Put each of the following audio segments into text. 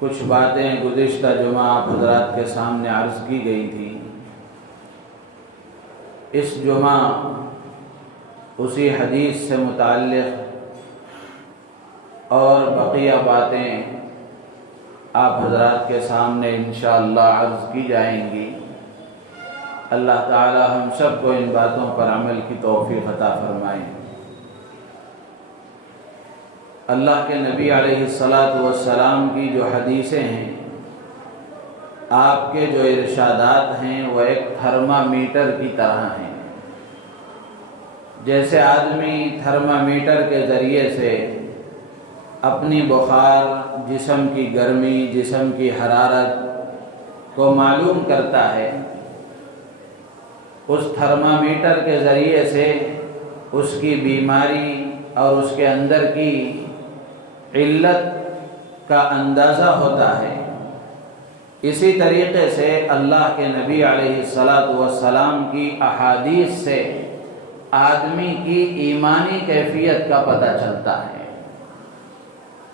کچھ باتیں گزشتہ جمعہ آپ حضرات کے سامنے عرض کی گئی تھی۔ اس جمعہ اسی حدیث سے متعلق اور بقیہ باتیں آپ حضرات کے سامنے انشاءاللہ عرض کی جائیں گی۔ اللہ تعالی ہم سب کو ان باتوں پر عمل کی توفیق عطا فرمائے۔ اللہ کے نبی علیہ السلام کی جو حدیثیں ہیں، آپ کے جو ارشادات ہیں، وہ ایک تھرمامیٹر کی طرح ہیں۔ جیسے آدمی تھرمامیٹر کے ذریعے سے اپنی بخار، جسم کی گرمی، جسم کی حرارت کو معلوم کرتا ہے، اس تھرمامیٹر کے ذریعے سے اس کی بیماری اور اس کے اندر کی علت کا اندازہ ہوتا ہے۔ اسی طریقے سے اللہ کے نبی علیہ السلام کی احادیث سے آدمی کی ایمانی کیفیت کا پتہ چلتا ہے۔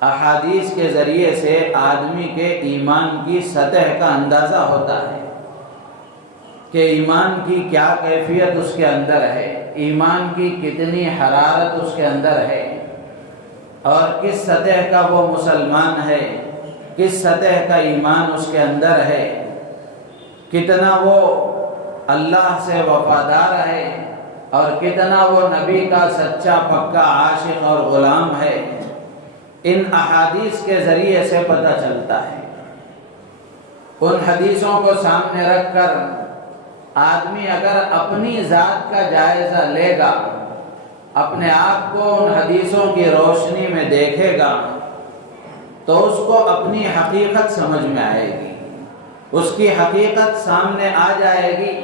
احادیث کے ذریعے سے آدمی کے ایمان کی سطح کا اندازہ ہوتا ہے کہ ایمان کی کیا کیفیت اس کے اندر ہے، ایمان کی کتنی حرارت اس کے اندر ہے، اور کس سطح کا وہ مسلمان ہے، کس سطح کا ایمان اس کے اندر ہے، کتنا وہ اللہ سے وفادار ہے، اور کتنا وہ نبی کا سچا پکا عاشق اور غلام ہے۔ ان احادیث کے ذریعے سے پتہ چلتا ہے۔ ان حدیثوں کو سامنے رکھ کر آدمی اگر اپنی ذات کا جائزہ لے گا، اپنے آپ کو ان حدیثوں کی روشنی میں دیکھے گا، تو اس کو اپنی حقیقت سمجھ میں آئے گی، اس کی حقیقت سامنے آ جائے گی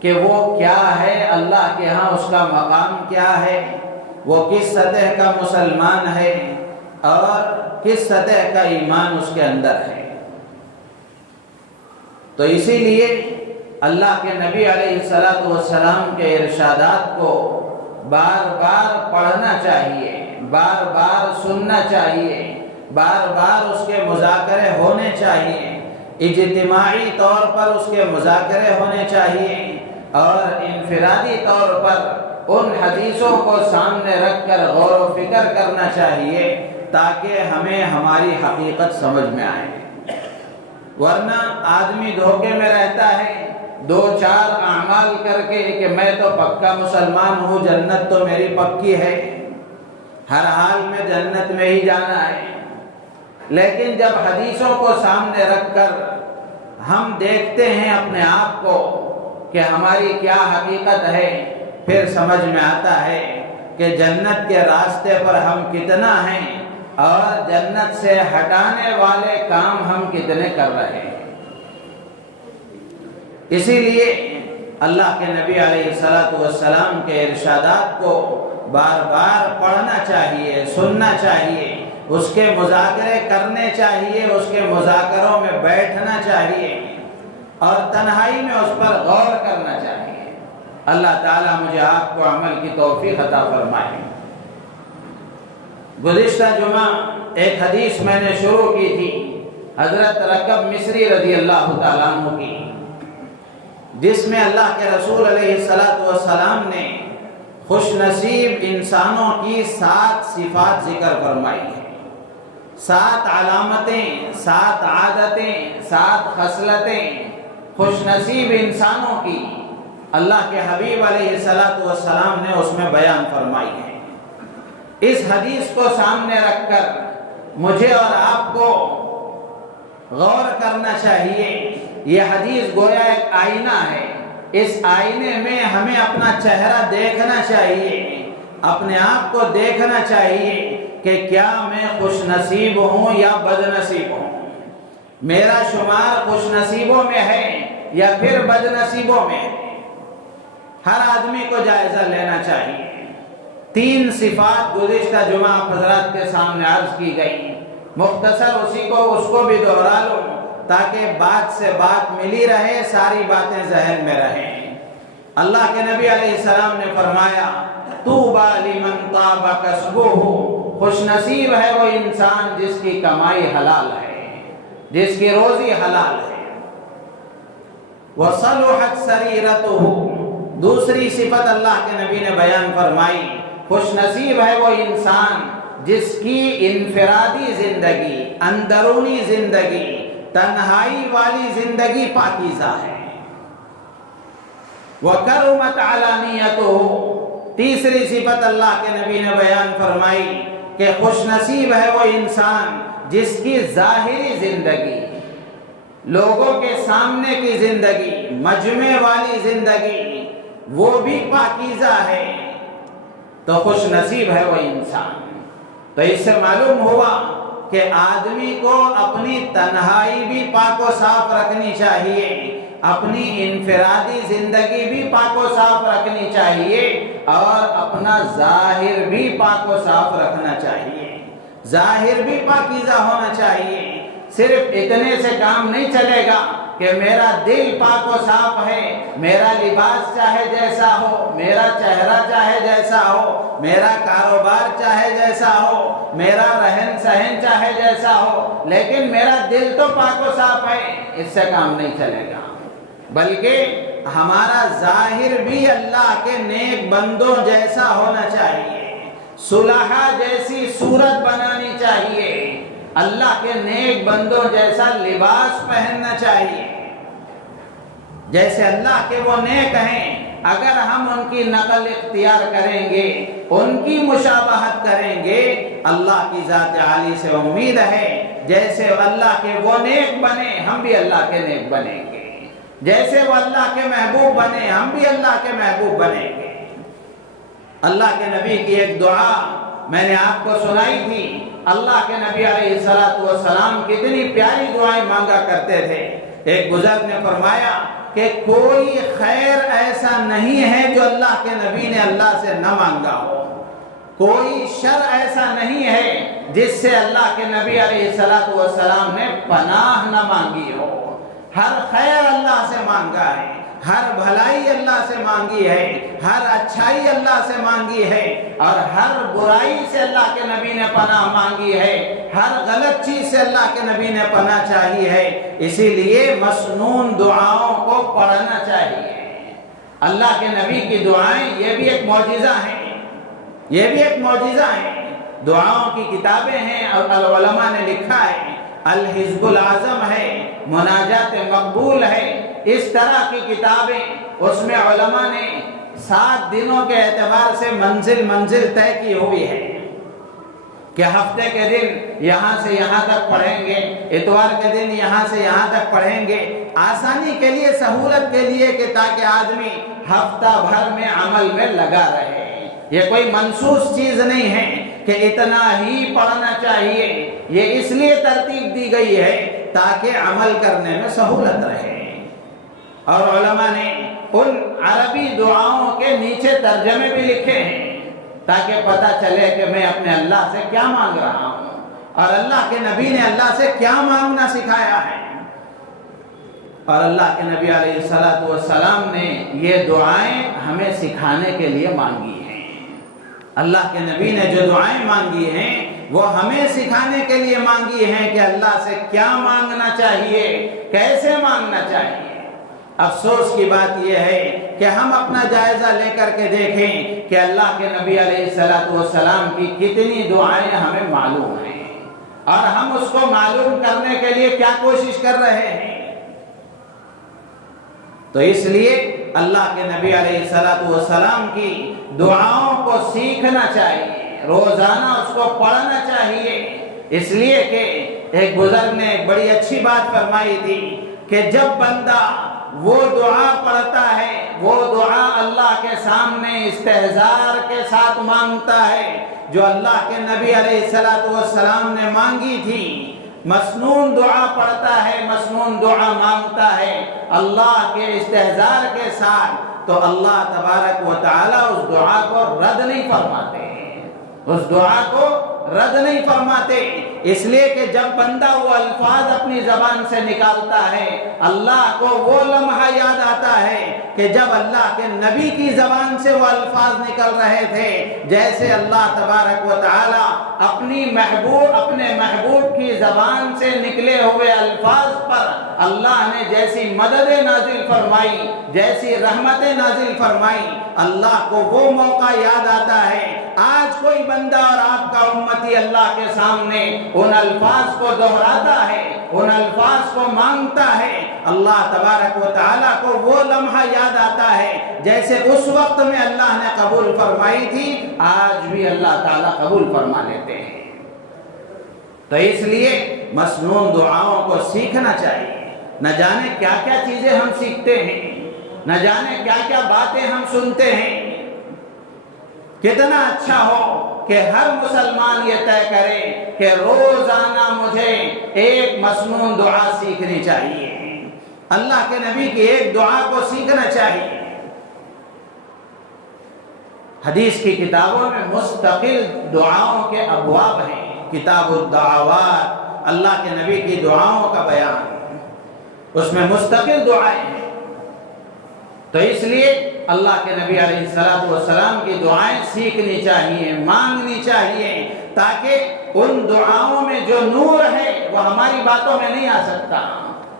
کہ وہ کیا ہے، اللہ کے ہاں اس کا مقام کیا ہے، وہ کس سطح کا مسلمان ہے اور کس سطح کا ایمان اس کے اندر ہے۔ تو اسی لیے اللہ کے نبی علیہ السلام کے ارشادات کو بار بار پڑھنا چاہیے، بار بار سننا چاہیے، بار بار اس کے مذاکرے ہونے چاہیے، اجتماعی طور پر اس کے مذاکرے ہونے چاہیے، اور انفرادی طور پر ان حدیثوں کو سامنے رکھ کر غور و فکر کرنا چاہیے تاکہ ہمیں ہماری حقیقت سمجھ میں آئے۔ ورنہ آدمی دھوکے میں رہتا ہے، دو چار اعمال کر کے کہ میں تو پکا مسلمان ہوں، جنت تو میری پکی ہے، ہر حال میں جنت میں ہی جانا ہے۔ لیکن جب حدیثوں کو سامنے رکھ کر ہم دیکھتے ہیں اپنے آپ کو کہ ہماری کیا حقیقت ہے، پھر سمجھ میں آتا ہے کہ جنت کے راستے پر ہم کتنا ہیں اور جنت سے ہٹانے والے کام ہم کتنے کر رہے ہیں۔ اسی لیے اللہ کے نبی علیہ السلام کے ارشادات کو بار بار پڑھنا چاہیے، سننا چاہیے، اس کے مذاکرے کرنے چاہیے، اس کے مذاکروں میں بیٹھنا چاہیے، اور تنہائی میں اس پر غور کرنا چاہیے۔ اللہ تعالیٰ مجھے آپ کو عمل کی توفیق عطا فرمائے۔ گزشتہ جمعہ ایک حدیث میں نے شروع کی تھی حضرت رکب مصری رضی اللہ تعالیٰ عنہ کی، جس میں اللہ کے رسول علیہ السلام نے خوش نصیب انسانوں کی 7 صفات ذکر فرمائی ہیں، 7 علامتیں، 7 عادتیں، 7 خصلتیں خوش نصیب انسانوں کی اللہ کے حبیب علیہ السلام نے اس میں بیان فرمائی ہے۔ اس حدیث کو سامنے رکھ کر مجھے اور آپ کو غور کرنا چاہیے۔ یہ حدیث گویا ایک آئینہ ہے، اس آئینے میں ہمیں اپنا چہرہ دیکھنا چاہیے، اپنے آپ کو دیکھنا چاہیے کہ کیا میں خوش نصیب ہوں یا بد نصیب ہوں، میرا شمار خوش نصیبوں میں ہے یا پھر بد نصیبوں میں ہے۔ ہر آدمی کو جائزہ لینا چاہیے۔ 3 صفات گزشتہ جمعہ حضرات کے سامنے عرض کی گئی، مختصر اس کو بھی دہرا لوں تاکہ بات سے بات ملی رہے، ساری باتیں ذہن میں رہیں۔ اللہ کے نبی علیہ السلام نے فرمایا، طوبی لمن طاب کسبہ، خوش نصیب ہے وہ انسان جس کی کمائی حلال ہے۔ جس کی روزی حلال ہے۔ وَصَلُحَتْ سَرِيرَتُهُ، دوسری صفت اللہ کے نبی نے بیان فرمائی، خوش نصیب ہے وہ انسان جس کی انفرادی زندگی، اندرونی زندگی، تنہائی والی زندگی پاکیزہ ہے۔ وَكَرُمَتْ عَلَانِيَتُهُ، تیسری صفت اللہ کے نبی نے بیان فرمائی کہ خوش نصیب ہے وہ انسان جس کی ظاہری زندگی، لوگوں کے سامنے کی زندگی، مجمع والی زندگی، وہ بھی پاکیزہ ہے، تو خوش نصیب ہے وہ انسان۔ تو اس سے معلوم ہوا کہ آدمی کو اپنی تنہائی بھی پاک و صاف رکھنی چاہیے، اپنی انفرادی زندگی بھی پاک و صاف رکھنی چاہیے، اور اپنا ظاہر بھی پاک و صاف رکھنا چاہیے، ظاہر بھی پاکیزہ ہونا چاہیے۔ صرف اتنے سے کام نہیں چلے گا کہ میرا دل پاک و صاف ہے، میرا لباس چاہے جیسا ہو، میرا چہرہ چاہے جیسا ہو، میرا کاروبار چاہے جیسا ہو، میرا رہن سہن چاہے جیسا ہو، لیکن میرا دل تو پاک و صاف ہے، اس سے کام نہیں چلے گا۔ بلکہ ہمارا ظاہر بھی اللہ کے نیک بندوں جیسا ہونا چاہیے، صلحاء جیسی صورت بنانی چاہیے، اللہ کے نیک بندوں جیسا لباس پہننا چاہیے، جیسے اللہ کے وہ نیک ہیں۔ اگر ہم ان کی نقل اختیار کریں گے، ان کی مشابہت کریں گے، اللہ کی ذات عالی سے امید ہے جیسے اللہ کے وہ نیک بنے ہم بھی اللہ کے نیک بنیں گے، جیسے وہ اللہ کے محبوب بنے ہم بھی اللہ کے محبوب بنیں گے۔ اللہ کے نبی کی ایک دعا میں نے آپ کو سنائی تھی، اللہ کے نبی علیہ السلام کتنی پیاری دعائیں مانگا کرتے تھے۔ ایک بزرگ نے فرمایا کہ کوئی خیر ایسا نہیں ہے جو اللہ کے نبی نے اللہ سے نہ مانگا ہو، کوئی شر ایسا نہیں ہے جس سے اللہ کے نبی علیہ السلام نے پناہ نہ مانگی ہو۔ ہر خیر اللہ سے مانگا ہے، ہر بھلائی اللہ سے مانگی ہے، ہر اچھائی اللہ سے مانگی ہے، اور ہر برائی سے اللہ کے نبی نے پناہ مانگی ہے، ہر غلط چیز سے اللہ کے نبی نے پناہ چاہی ہے۔ اسی لیے مسنون دعاؤں کو پڑھنا چاہیے۔ اللہ کے نبی کی دعائیں یہ بھی ایک معجزہ ہیں، یہ بھی ایک معجزہ ہے۔ دعاؤں کی کتابیں ہیں، اور علماء نے لکھا ہے، الحزب العظم ہے، مناجات مقبول ہے، اس طرح کی کتابیں، اس میں علماء نے 7 دنوں کے اعتبار سے منزل طے کی ہوئی ہے کہ ہفتے کے دن یہاں سے یہاں تک پڑھیں گے، اتوار کے دن یہاں سے یہاں تک پڑھیں گے، آسانی کے لیے، سہولت کے لیے، کہ تاکہ آدمی ہفتہ بھر میں عمل میں لگا رہے۔ یہ کوئی منسوخ چیز نہیں ہے کہ اتنا ہی پڑھنا چاہیے، یہ اس لیے ترتیب دی گئی ہے تاکہ عمل کرنے میں سہولت رہے۔ اور علماء نے ان عربی دعاؤں کے نیچے ترجمے بھی لکھے ہیں تاکہ پتہ چلے کہ میں اپنے اللہ سے کیا مانگ رہا ہوں، اور اللہ کے نبی نے اللہ سے کیا مانگنا سکھایا ہے۔ اور اللہ کے نبی علیہ السلام نے یہ دعائیں ہمیں سکھانے کے لیے مانگی ہیں۔ اللہ کے نبی نے جو دعائیں مانگی ہیں وہ ہمیں سکھانے کے لیے مانگی ہیں کہ اللہ سے کیا مانگنا چاہیے، کیسے مانگنا چاہیے۔ افسوس کی بات یہ ہے کہ ہم اپنا جائزہ لے کر کے دیکھیں کہ اللہ کے نبی علیہ السلام کی کتنی دعائیں ہمیں معلوم ہیں، اور ہم اس کو معلوم کرنے کے لیے کیا کوشش کر رہے ہیں۔ تو اس لیے اللہ کے نبی علیہ السلام کی دعاؤں کو سیکھنا چاہیے، روزانہ اس کو پڑھنا چاہیے، اس لیے کہ ایک بزرگ نے ایک بڑی اچھی بات فرمائی تھی کہ جب بندہ وہ دعا پڑھتا ہے، وہ دعا اللہ کے سامنے استحضار کے ساتھ مانگتا ہے جو اللہ کے نبی علیہ السلام نے مانگی تھی، مسنون دعا پڑھتا ہے، مسنون دعا مانگتا ہے اللہ کے استحضار کے ساتھ، تو اللہ تبارک و تعالی اس دعا کو رد نہیں فرماتے، اس دعا کو رد نہیں فرماتے، اس لیے کہ جب بندہ وہ الفاظ اپنی زبان سے نکالتا ہے اللہ کو وہ لمحہ یاد آتا ہے کہ جب اللہ کے نبی کی زبان سے وہ الفاظ نکل رہے تھے، جیسے اللہ تبارک و تعالی اپنے محبوب کی زبان سے نکلے ہوئے الفاظ پر اللہ نے جیسی مدد نازل فرمائی، جیسی رحمت نازل فرمائی، اللہ کو وہ موقع یاد آتا ہے۔ آج کوئی بندہ اور آپ کا امتی اللہ کے سامنے ان الفاظ کو دہراتا ہے، ان الفاظ کو مانگتا ہے، اللہ تبارک و تعالیٰ کو وہ لمحہ یاد آتا ہے جیسے اس وقت میں اللہ نے قبول فرمائی تھی، آج بھی اللہ تعالیٰ قبول فرما لیتے ہیں۔ تو اس لیے مسنون دعاؤں کو سیکھنا چاہیے۔ نہ جانے کیا کیا چیزیں ہم سیکھتے ہیں، نہ جانے کیا کیا باتیں ہم سنتے ہیں۔ کتنا اچھا ہو کہ ہر مسلمان یہ طے کرے کہ روزانہ مجھے ایک مسنون دعا سیکھنی چاہیے، اللہ کے نبی کی ایک دعا کو سیکھنا چاہیے۔ حدیث کی کتابوں میں مستقل دعاؤں کے ابواب ہیں، کتاب الدعوات، اللہ کے نبی کی دعاؤں کا بیان، اس میں مستقل دعائیں ہیں۔ تو اس لیے اللہ کے نبی علیہ السلام کی دعائیں سیکھنی چاہیے، مانگنی چاہیے، تاکہ ان دعاؤں میں جو نور ہے وہ ہماری باتوں میں نہیں آ سکتا،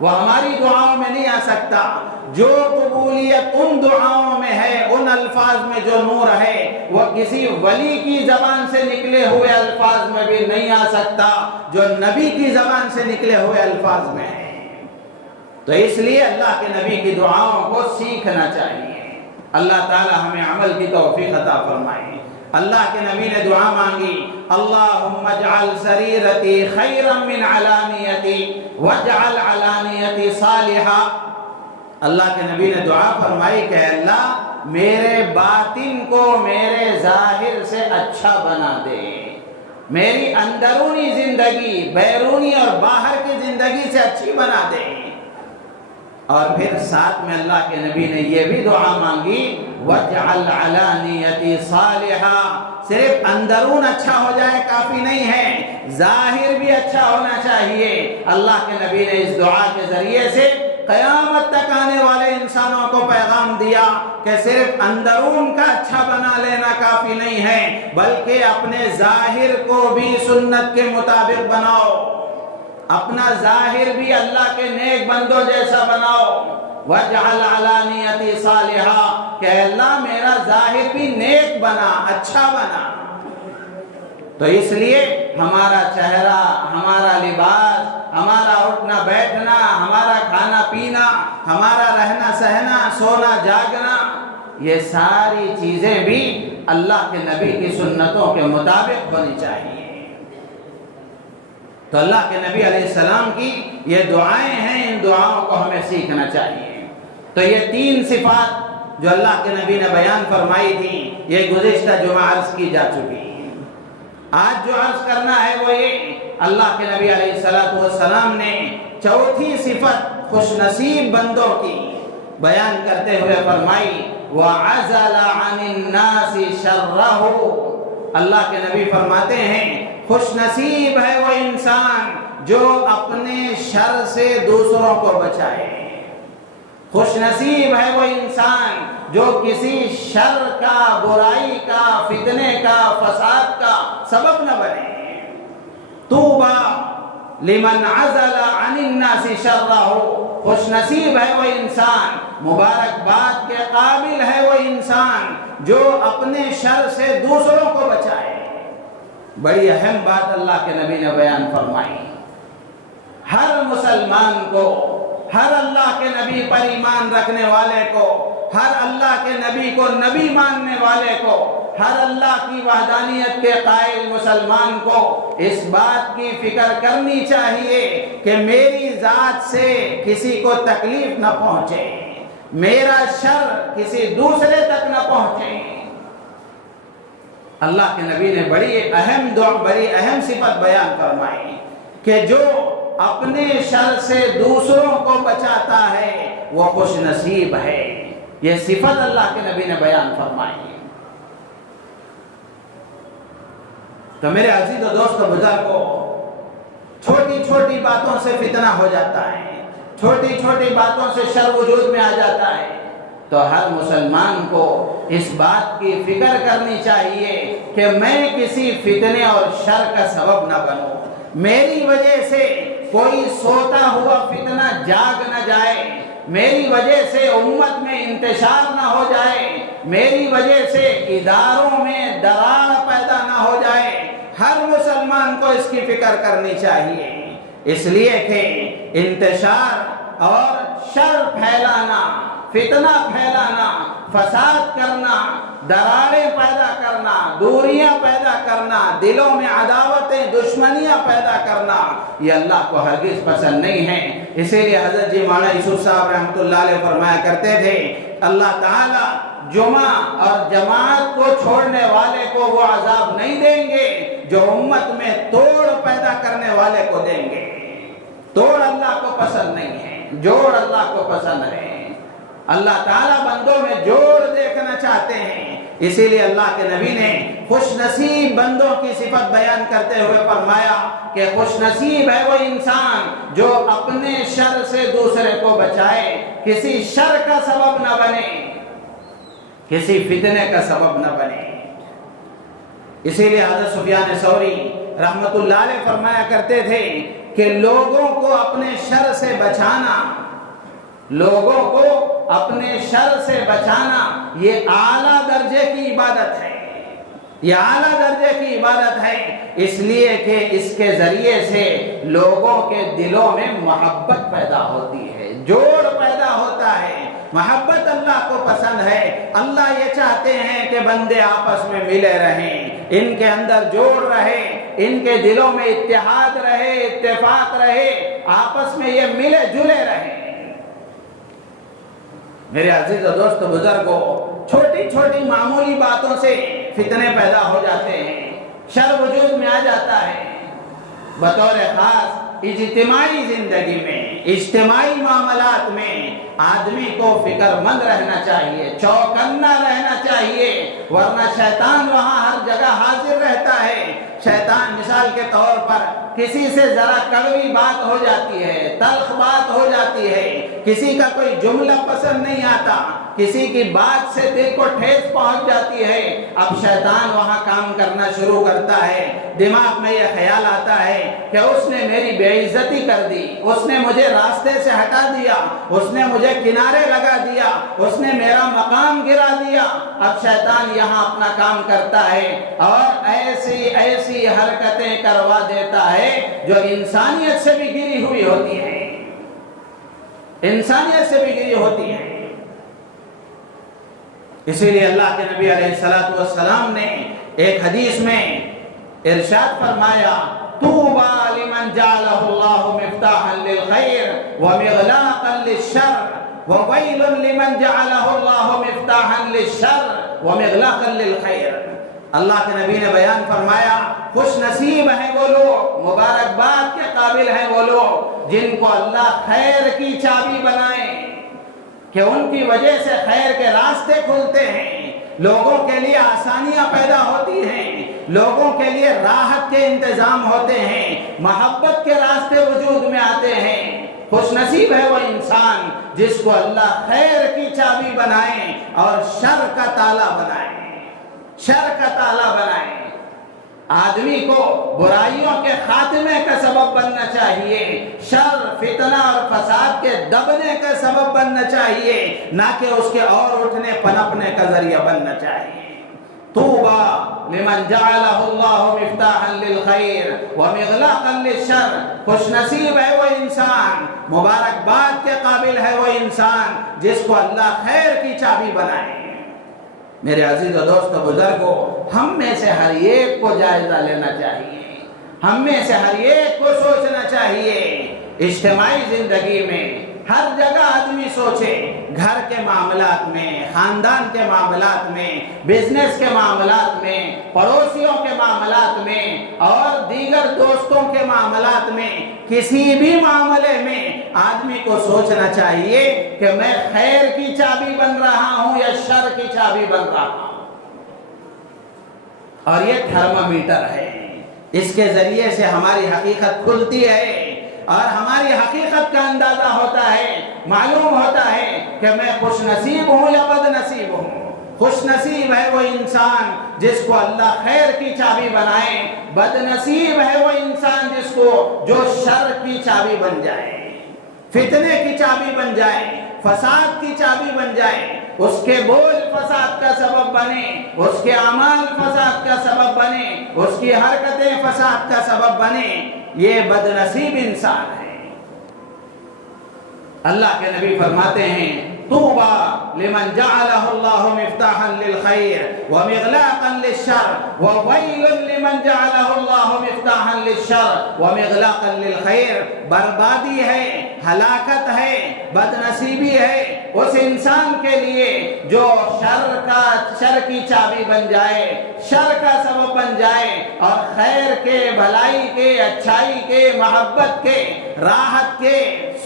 وہ ہماری دعاؤں میں نہیں آ سکتا۔ جو قبولیت ان دعاؤں میں ہے، ان الفاظ میں جو نور ہے، وہ کسی ولی کی زبان سے نکلے ہوئے الفاظ میں بھی نہیں آ سکتا جو نبی کی زبان سے نکلے ہوئے الفاظ میں ہے۔ تو اس لیے اللہ کے نبی کی دعاؤں کو سیکھنا چاہیے۔ اللہ تعالی ہمیں عمل کی توفیق عطا فرمائے۔ اللہ کے نبی نے دعا مانگی، اللہم اجعل سریرتی خیرا من علانیتی واجعل علانیتی صالحا۔ اللہ کے نبی نے دعا فرمائی کہ اللہ میرے باطن کو میرے ظاہر سے اچھا بنا دے، میری اندرونی زندگی بیرونی اور باہر کی زندگی سے اچھی بنا دے۔ اور پھر ساتھ میں اللہ کے نبی نے یہ بھی دعا مانگی، وَاجْعَلْ عَلَانِيَتِي صَالِحًا۔ صرف اندرون اچھا ہو جائے کافی نہیں ہے، ظاہر بھی اچھا ہونا چاہیے۔ اللہ کے نبی نے اس دعا کے ذریعے سے قیامت تک آنے والے انسانوں کو پیغام دیا کہ صرف اندرون کا اچھا بنا لینا کافی نہیں ہے، بلکہ اپنے ظاہر کو بھی سنت کے مطابق بناؤ، اپنا ظاہر بھی اللہ کے نیک بندوں جیسا بناؤ۔ وَاجْعَلْ عَلَانِيَتِي صَالِحًا، کہ اللہ میرا ظاہر بھی نیک بنا، اچھا بنا۔ تو اس لیے ہمارا چہرہ، ہمارا لباس، ہمارا اٹھنا بیٹھنا، ہمارا کھانا پینا، ہمارا رہنا سہنا، سونا جاگنا، یہ ساری چیزیں بھی اللہ کے نبی کی سنتوں کے مطابق ہونی چاہیے۔ تو اللہ کے نبی علیہ السلام کی یہ دعائیں ہیں، ان دعاؤں کو ہمیں سیکھنا چاہیے۔ تو یہ تین صفات جو اللہ کے نبی نے بیان فرمائی تھی، یہ گزشتہ جمعہ عرض کی جا چکی۔ آج جو عرض کرنا ہے وہ یہ، اللہ کے نبی علیہ السلام نے چوتھی صفت خوش نصیب بندوں کی بیان کرتے ہوئے فرمائی، وَعَزَلَ عَنِ النَّاسِ شَرَّهُ۔ اللہ کے نبی فرماتے ہیں خوش نصیب ہے وہ انسان جو اپنے شر سے دوسروں کو بچائے، خوش نصیب ہے وہ انسان جو کسی شر کا، برائی کا، فتنے کا، فساد کا سبب نہ بنے۔ طوبیٰ لمن عزل عن الناس شرہ، خوش نصیب ہے وہ انسان، مبارکباد کے قابل ہے وہ انسان جو اپنے شر سے دوسروں کو بچائے۔ بڑی اہم بات اللہ کے نبی نے بیان فرمائی۔ ہر مسلمان کو، ہر اللہ کے نبی پر ایمان رکھنے والے کو، ہر اللہ کے نبی کو نبی ماننے والے کو، ہر اللہ کی وحدانیت کے قائل مسلمان کو اس بات کی فکر کرنی چاہیے کہ میری ذات سے کسی کو تکلیف نہ پہنچے، میرا شر کسی دوسرے تک نہ پہنچے۔ اللہ کے نبی نے بڑی اہم صفت بیان فرمائی کہ جو اپنے شر سے دوسروں کو بچاتا ہے وہ خوش نصیب ہے۔ یہ صفت اللہ کے نبی نے بیان فرمائی۔ تو میرے عزیز و دوست و بزرگوں، چھوٹی چھوٹی باتوں سے فتنہ ہو جاتا ہے، چھوٹی چھوٹی باتوں سے شر وجود میں آ جاتا ہے۔ تو ہر مسلمان کو اس بات کی فکر کرنی چاہیے کہ میں کسی فتنے اور شر کا سبب نہ بنوں، میری وجہ سے کوئی سوتا ہوا فتنہ جاگ نہ جائے، میری وجہ سے امت میں انتشار نہ ہو جائے، میری وجہ سے اداروں میں دراڑ پیدا نہ ہو جائے۔ ہر مسلمان کو اس کی فکر کرنی چاہیے، اس لیے کہ انتشار اور شر پھیلانا، فتنہ پھیلانا، فساد کرنا، دراڑیں پیدا کرنا، دوریاں پیدا کرنا، دلوں میں عداوتیں، دشمنیاں پیدا کرنا، یہ اللہ کو ہرگز پسند نہیں ہے۔ اسی لیے حضرت جی مولانا یوسف صاحب رحمۃ اللہ علیہ فرمایا کرتے تھے، اللہ تعالیٰ جمعہ اور جماعت کو چھوڑنے والے کو وہ عذاب نہیں دیں گے جو امت میں توڑ پیدا کرنے والے کو دیں گے۔ توڑ اللہ کو پسند نہیں ہے، جوڑ اللہ کو پسند ہے۔ اللہ تعالیٰ بندوں میں جوڑ دیکھنا چاہتے ہیں۔ اسی لیے اللہ کے نبی نے خوش نصیب بندوں کی صفت بیان کرتے ہوئے فرمایا کہ خوش نصیب ہے وہ انسان جو اپنے شر سے دوسرے کو بچائے، کسی شر کا سبب نہ بنے، کسی فتنے کا سبب نہ بنے۔ اسی لیے حضرت سفیان ثوری رحمت اللہ علیہ فرمایا کرتے تھے کہ لوگوں کو اپنے شر سے بچانا، لوگوں کو اپنے شر سے بچانا یہ اعلیٰ درجے کی عبادت ہے، یہ اعلیٰ درجے کی عبادت ہے، اس لیے کہ اس کے ذریعے سے لوگوں کے دلوں میں محبت پیدا ہوتی ہے، جوڑ پیدا ہوتا ہے۔ محبت اللہ کو پسند ہے، اللہ یہ چاہتے ہیں کہ بندے آپس میں ملے رہیں، ان کے اندر جوڑ رہے، ان کے دلوں میں اتحاد رہے، اتفاق رہے، آپس میں یہ ملے جلے رہیں۔ میرے عزیز و دوست و بزرگوں، چھوٹی چھوٹی معمولی باتوں سے فتنے پیدا ہو جاتے ہیں، شر وجود میں آ جاتا ہے۔ بطور خاص اجتماعی زندگی میں، اجتماعی معاملات میں آدمی کو فکر مند رہنا چاہیے، چوکنا رہنا چاہیے، ورنہ شیطان وہاں ہر جگہ حاضر رہتا ہے۔ شیطان مثال کے طور پر کسی سے ذرا کڑوی بات ہو جاتی ہے، تلخ بات ہو جاتی ہے، کسی کا کوئی جملہ پسند نہیں آتا، کسی کی بات سے دل کو ٹھیس پہنچ جاتی ہے، اب شیطان وہاں کام کرنا شروع کرتا ہے۔ دماغ میں یہ خیال آتا ہے کہ اس نے میری بے عزتی کر دی، اس نے مجھے راستے سے ہٹا دیا، اس نے مجھے کنارے لگا دیا، اس نے میرا مقام گرا دیا۔ اب شیطان یہاں اپنا کام کرتا ہے اور ایسی ایسی حرکتیں کروا دیتا ہے جو انسانیت سے بھی گری ہوئی ہوتی ہے، انسانیت سے بھی گری ہوتی ہے۔ اسی لیے اللہ کے نبی علیہ الصلوۃ والسلام نے ایک حدیث میں ارشاد فرمایا، طوبى لمن جعله الله مفتاحا للخير ومغلاقا للشر وويل لمن جعله الله مفتاحا للشر ومغلاقا للخير۔ اللہ کے نبی نے بیان فرمایا، خوش نصیب ہیں وہ لوگ، مبارکباد کے قابل ہیں وہ لوگ جن کو اللہ خیر کی چابی بنائے کہ ان کی وجہ سے خیر کے راستے کھلتے ہیں، لوگوں کے لیے آسانیاں پیدا ہوتی ہیں، لوگوں کے لیے راحت کے انتظام ہوتے ہیں، محبت کے راستے وجود میں آتے ہیں۔ خوش نصیب ہے وہ انسان جس کو اللہ خیر کی چابی بنائے اور شر کا تالا بنائے، شر کا تالا بنائے۔ آدمی کو برائیوں کے خاتمے کا سبب بننا چاہیے، شر، فتنہ اور فساد کے دبنے کا سبب بننا چاہیے، نہ کہ اس کے اور اٹھنے پنپنے کا ذریعہ بننا چاہیے۔ طوبى لمن جعله الله مفتاحا للخير ومغلاقا للشر۔ خوش نصیب ہے وہ انسان، مبارکباد کے قابل ہے وہ انسان جس کو اللہ خیر کی چابی بنائے۔ میرے عزیز و دوست و بزرگوں، ہم میں سے ہر ایک کو جائزہ لینا چاہیے، ہم میں سے ہر ایک کو سوچنا چاہیے، اجتماعی زندگی میں ہر جگہ آدمی سوچے، گھر کے معاملات میں، خاندان کے معاملات میں، بزنس کے معاملات میں، پڑوسیوں کے معاملات میں اور دیگر دوستوں کے معاملات میں، کسی بھی معاملے میں آدمی کو سوچنا چاہیے کہ میں خیر کی چابی بن رہا ہوں یا شر کی چابی بن رہا ہوں۔ اور یہ تھرمامیٹر ہے، اس کے ذریعے سے ہماری حقیقت کھلتی ہے اور ہماری حقیقت کا اندازہ ہوتا ہے، معلوم ہوتا ہے کہ میں خوش نصیب ہوں یا بد نصیب ہوں۔ خوش نصیب ہے وہ انسان جس کو اللہ خیر کی چابی بنائے، بد نصیب ہے وہ انسان جس کو جو شر کی چابی بن جائے، فتنے کی چابی بن جائے، فساد کی چابی بن جائے، اس کے بول فساد کا سبب بنے، اس کے اعمال فساد کا سبب بنے، اس کی حرکتیں فساد کا سبب بنے۔ یہ بد نصیب انسان ہے۔ اللہ کے نبی فرماتے ہیں طوبى لمن جعله الله مفتاحا للخير ومغلاقا للشر وويل لمن جعله الله مفتاحا للشر ومغلاقا للخير۔ بربادی ہے، ہلاکت ہے، بد نصیبی ہے اس انسان کے لیے جو شر کی چابی بن جائے، شر کا سبب بن جائے اور خیر کے، بھلائی کے، اچھائی کے، محبت کے، راحت کے،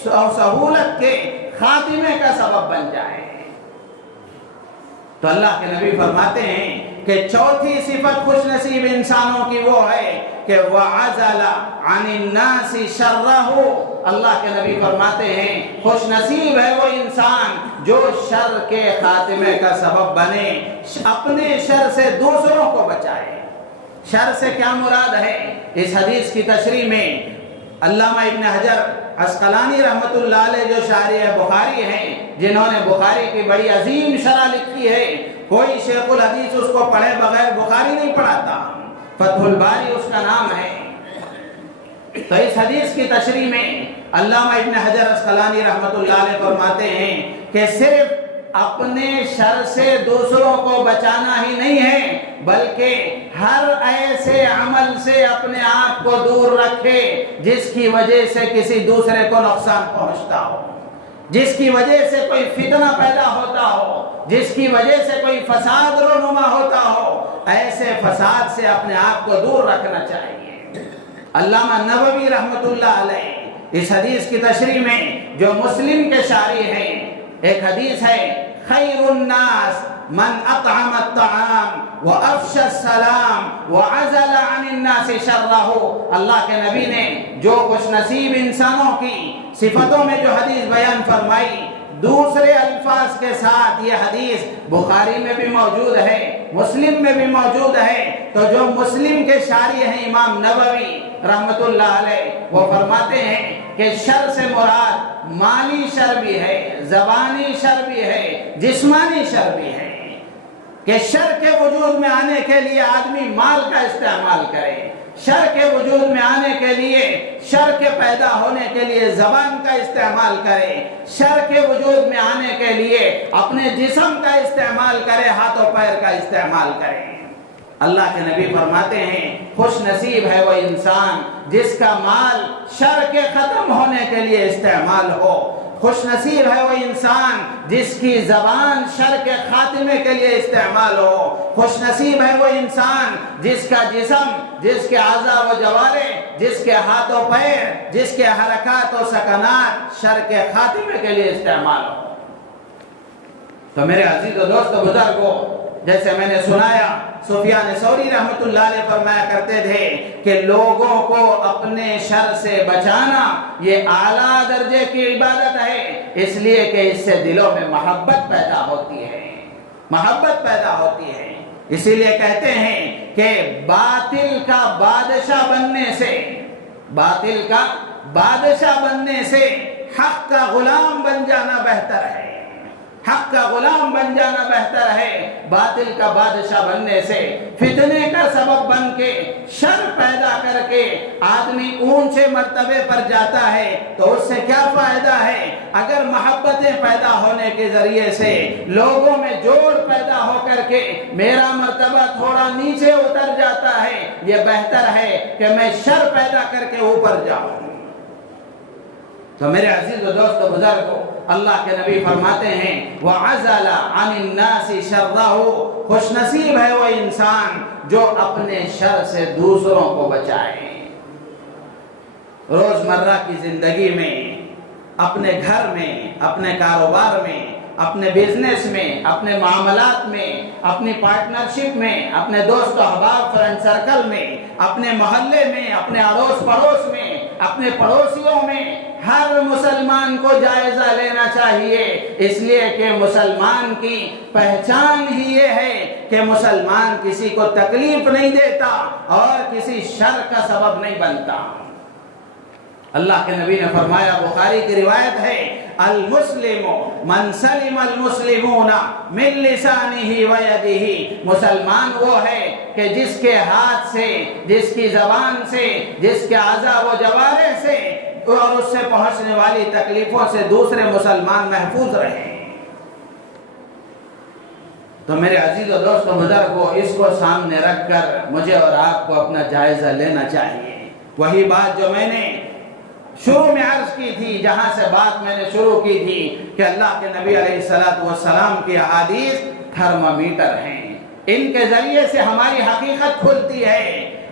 سہولت کے خاتمے کا سبب بن جائے۔ تو اللہ کے نبی فرماتے ہیں کہ چوتھی صفت خوش نصیب انسانوں کی وہ ہے کہ وَعَزَلَ عَنِ النَّاسِ شَرَّهُ۔ اللہ کے نبی فرماتے ہیں خوش نصیب ہے وہ انسان جو شر کے خاتمے کا سبب بنے، اپنے شر سے دوسروں کو بچائے۔ شر سے کیا مراد ہے؟ اس حدیث کی تشریح میں علامہ ابن حجر عسقلانی رحمت اللہ علیہ جو شارح بخاری ہیں، جنہوں نے بخاری کی بڑی عظیم شرح لکھی ہے، کوئی شیخ الحدیث اس کو پڑھے بغیر بخاری نہیں پڑھاتا، فتح الباری اس کا نام ہے۔ تو اس حدیث کی تشریح میں علامہ ابن حجر عسقلانی رحمت اللہ علیہ فرماتے ہیں کہ صرف اپنے شر سے دوسروں کو بچانا ہی نہیں ہے، بلکہ ہر ایسے عمل سے اپنے آپ کو دور رکھے جس کی وجہ سے کسی دوسرے کو نقصان پہنچتا ہو، جس کی وجہ سے کوئی فتنہ پیدا ہوتا ہو، جس کی وجہ سے کوئی فساد رونما ہوتا ہو، ایسے فساد سے اپنے آپ کو دور رکھنا چاہیے۔ علامہ نووی رحمت اللہ علیہ اس حدیث کی تشریح میں جو مسلم کے شارح ہیں، ایک حدیث ہے خیر الناس من اطعم الطعام وافشى السلام وعزل عن الناس شرہ۔ اللہ کے نبی نے جو خوش نصیب انسانوں کی صفتوں میں جو حدیث بیان فرمائی، دوسرے الفاظ کے ساتھ یہ حدیث بخاری میں بھی موجود ہے، مسلم میں بھی موجود ہے۔ تو جو مسلم کے شارح ہیں امام نووی رحمت اللہ علیہ، وہ فرماتے ہیں کہ شر سے مراد مالی شر بھی ہے، زبانی شر بھی ہے، جسمانی شر بھی ہے، کہ شر کے وجود میں آنے کے لیے آدمی مال کا استعمال کرے، شر کے وجود میں آنے کے لیے، شر کے پیدا ہونے کے لیے زبان کا استعمال کرے، شر کے وجود میں آنے کے لیے اپنے جسم کا استعمال کرے، ہاتھ و پیر کا استعمال کرے۔ اللہ کے نبی فرماتے ہیں خوش نصیب ہے وہ انسان جس کا مال شر کے ختم ہونے کے لیے استعمال ہو، خوش نصیب ہے وہ انسان جس کی زبان شر کے خاتمے کے لیے استعمال ہو، خوش نصیب ہے وہ انسان جس کا جسم، جس کے اعضاء و جوارے، جس کے ہاتھ و پیر، جس کے حرکات و سکنات شر کے خاتمے کے لیے استعمال ہو۔ تو میرے عزیز و دوست و بزرگوں، جیسے میں نے سنایا سفیان ثوری رحمت اللہ علیہ فرمایا کرتے تھے کہ لوگوں کو اپنے شر سے بچانا یہ اعلیٰ درجے کی عبادت ہے، اس لیے کہ اس سے دلوں میں محبت پیدا ہوتی ہے، محبت پیدا ہوتی ہے۔ اسی لیے کہتے ہیں کہ باطل کا بادشاہ بننے سے، باطل کا بادشاہ بننے سے حق کا غلام بن جانا بہتر ہے، حق کا غلام بن جانا بہتر ہے باطل کا بادشاہ بننے سے۔ فتنے کا سبب بن کے، شر پیدا کر کے آدمی اونچے مرتبے پر جاتا ہے تو اس سے کیا فائدہ ہے؟ اگر محبتیں پیدا ہونے کے ذریعے سے لوگوں میں جوڑ پیدا ہو کر کے میرا مرتبہ تھوڑا نیچے اتر جاتا ہے، یہ بہتر ہے کہ میں شر پیدا کر کے اوپر جاؤں۔ تو میرے عزیز و دوست و بزرگوں، اللہ کے نبی فرماتے ہیں وَعَزَلَ عَنِ النَّاسِ شَرَّهُ، خوش نصیب ہے وہ انسان جو اپنے شر سے دوسروں کو بچائے۔ روزمرہ کی زندگی میں، اپنے گھر میں، اپنے کاروبار میں، اپنے بزنس میں، اپنے معاملات میں، اپنی پارٹنرشپ میں، اپنے دوست و احباب فرینڈ سرکل میں، اپنے محلے میں، اپنے اڑوس پڑوس میں، اپنے پڑوسیوں میں، ہر مسلمان کو جائزہ لینا چاہیے، اس لیے کہ مسلمان کی پہچان ہی یہ ہے کہ مسلمان کسی کو تکلیف نہیں دیتا اور کسی شر کا سبب نہیں بنتا۔ اللہ کے نبی نے فرمایا، بخاری کی روایت ہے، المسلم من سلم المسلمون من لسانہ و یدہ، مسلمان وہ ہے کہ جس کے ہاتھ سے، جس کی زبان سے، جس کے اعضاء و جوارح سے اور اس سے پہنچنے والی تکلیفوں سے دوسرے مسلمان محفوظ رہے۔ تو میرے عزیز و دوست و بزرگوں، اس کو سامنے رکھ کر مجھے اور آپ کو اپنا جائزہ لینا چاہیے۔ وہی بات جو میں نے شروع میں عرض کی تھی، جہاں سے بات میں نے شروع کی تھی کہ اللہ کے نبی علیہ السلام کی احادیث تھرمامیٹر ہیں، ان کے ذریعے سے ہماری حقیقت کھلتی ہے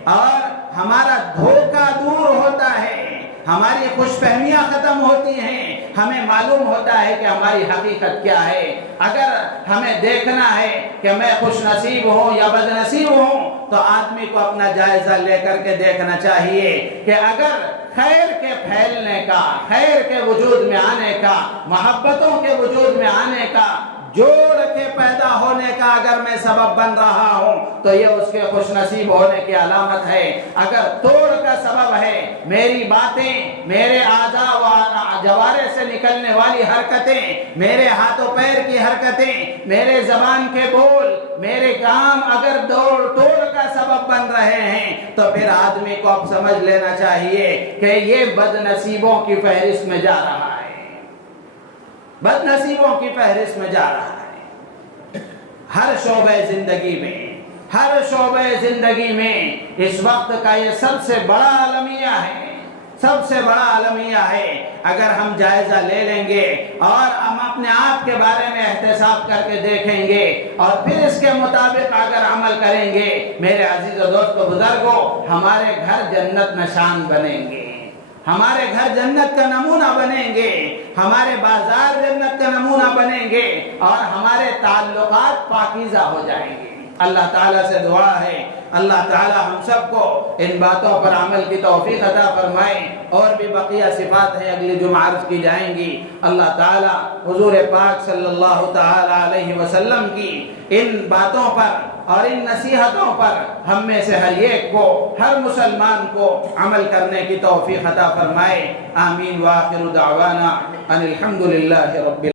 اور ہمارا دھوکہ دور ہوتا ہے، ہماری خوش فہمیاں ختم ہوتی ہیں، ہمیں معلوم ہوتا ہے کہ ہماری حقیقت کیا ہے۔ اگر ہمیں دیکھنا ہے کہ میں خوش نصیب ہوں یا بد نصیب ہوں تو آدمی کو اپنا جائزہ لے کر کے دیکھنا چاہیے کہ اگر خیر کے پھیلنے کا، خیر کے وجود میں آنے کا، محبتوں کے وجود میں آنے کا، جوڑ کے پیدا ہونے کا اگر میں سبب بن رہا ہوں تو یہ اس کے خوش نصیب ہونے کی علامت ہے۔ اگر توڑ کا سبب ہے، میری باتیں، میرے اعضاء و جوارح سے نکلنے والی حرکتیں، میرے ہاتھ و پیر کی حرکتیں، میرے زبان کے بول، میرے کام اگر توڑ کا سبب بن رہے ہیں تو پھر آدمی کو اب سمجھ لینا چاہیے کہ یہ بد نصیبوں کی فہرست میں جا رہا ہے، بد نصیبوں کی فہرست میں جا رہا ہے۔ ہر شعبہ زندگی میں، ہر شعبہ زندگی میں اس وقت کا یہ سب سے بڑا المیہ ہے، سب سے بڑا المیہ ہے۔ اگر ہم جائزہ لے لیں گے اور ہم اپنے آپ کے بارے میں احتساب کر کے دیکھیں گے اور پھر اس کے مطابق اگر عمل کریں گے، میرے عزیز و دوست و بزرگوں، ہمارے گھر جنت نشان بنیں گے، ہمارے گھر جنت کا نمونہ بنیں گے، ہمارے بازار جنت کا نمونہ بنیں گے اور ہمارے تعلقات پاکیزہ ہو جائیں گے۔ اللہ تعالیٰ سے دعا ہے، اللہ تعالیٰ ہم سب کو ان باتوں پر عمل کی توفیق عطا فرمائے۔ اور بھی بقیہ صفات ہیں، اگلی جمعہ عرض کی جائیں گی۔ اللہ تعالیٰ حضور پاک صلی اللہ تعالیٰ علیہ وسلم کی ان باتوں پر اور ان نصیحتوں پر ہم میں سے ہر ایک کو، ہر مسلمان کو عمل کرنے کی توفیق عطا فرمائے۔ آمین۔ وآخر دعوانا ان الحمد للہ رب